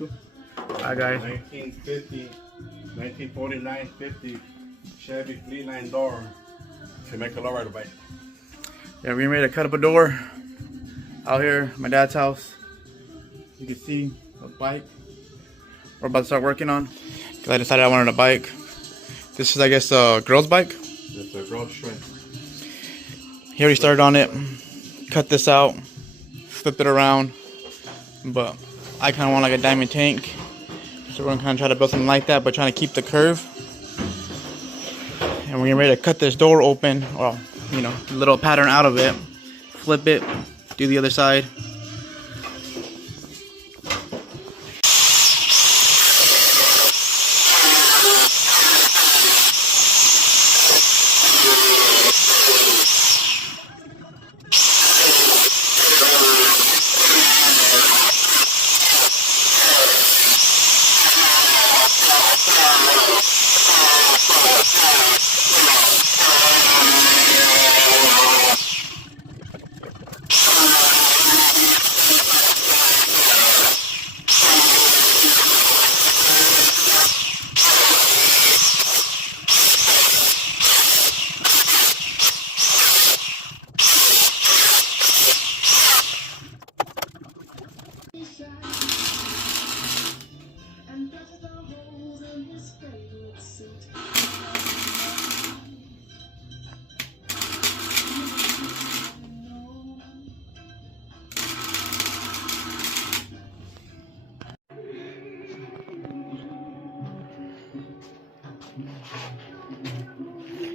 Cool. Alright, guys. 1949, 50 Chevy Fleetline door to make a lowrider bike. Yeah, we're getting ready to cut up a door out here at my dad's house. You can see a bike we're about to start working on. Because I decided I wanted a bike. This is, I guess, a girl's bike. It's a girl's strength. He already started on it. Cut this out. Flipped it around. But I kind of want like a diamond tank. So we're going to kind of try to build something like that, but trying to keep the curve. And we're getting ready to cut this door open. Well, you know, a little pattern out of it. Flip it. Do the other side.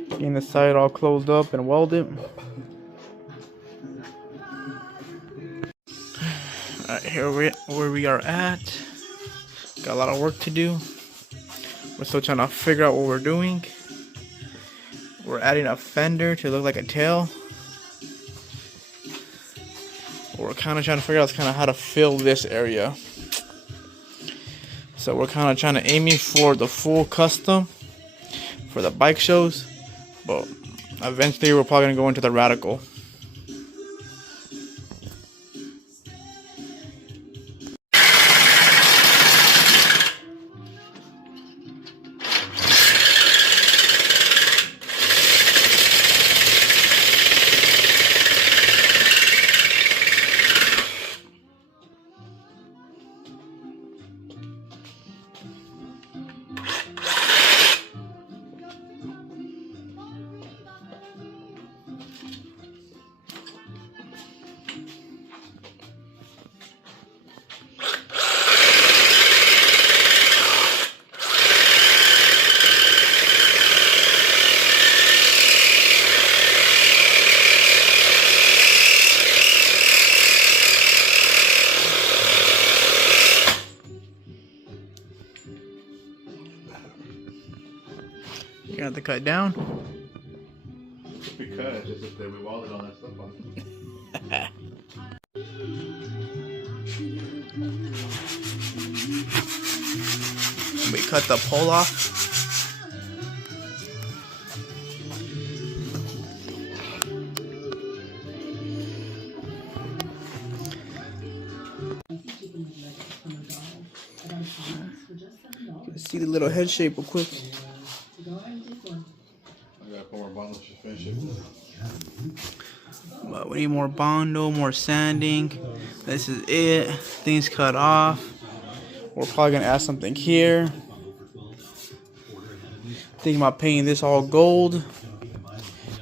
Getting the side all closed up and welded. Alright, here where we are at. Got a lot of work to do. We're still trying to figure out what we're doing. We're adding a fender to look like a tail. What we're kind of trying to figure out is kind of how to fill this area. So we're kind of trying to aiming for the full custom for the bike shows. But eventually we're probably going to go into the radical. You have to cut down. Because it's just that we welded all that stuff on. We cut the pole off. See the little head shape real quick. But we need more bondo, more sanding. This is it. Things cut off. We're probably gonna add something here. Thinking about painting this all gold.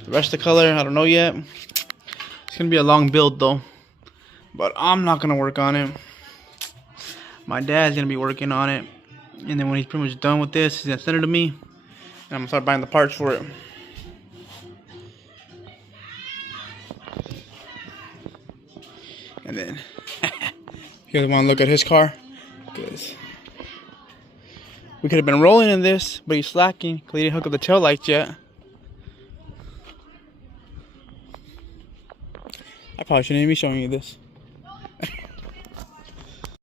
The rest of the color, I don't know yet. It's gonna be a long build though. But I'm not gonna work on it. My dad's gonna be working on it. And then when he's pretty much done with this, he's gonna send it to me. And I'm gonna start buying the parts for it. And then, you guys want to look at his car? Because we could have been rolling in this, but he's slacking because he didn't hook up the tail lights yet. I probably shouldn't even be showing you this.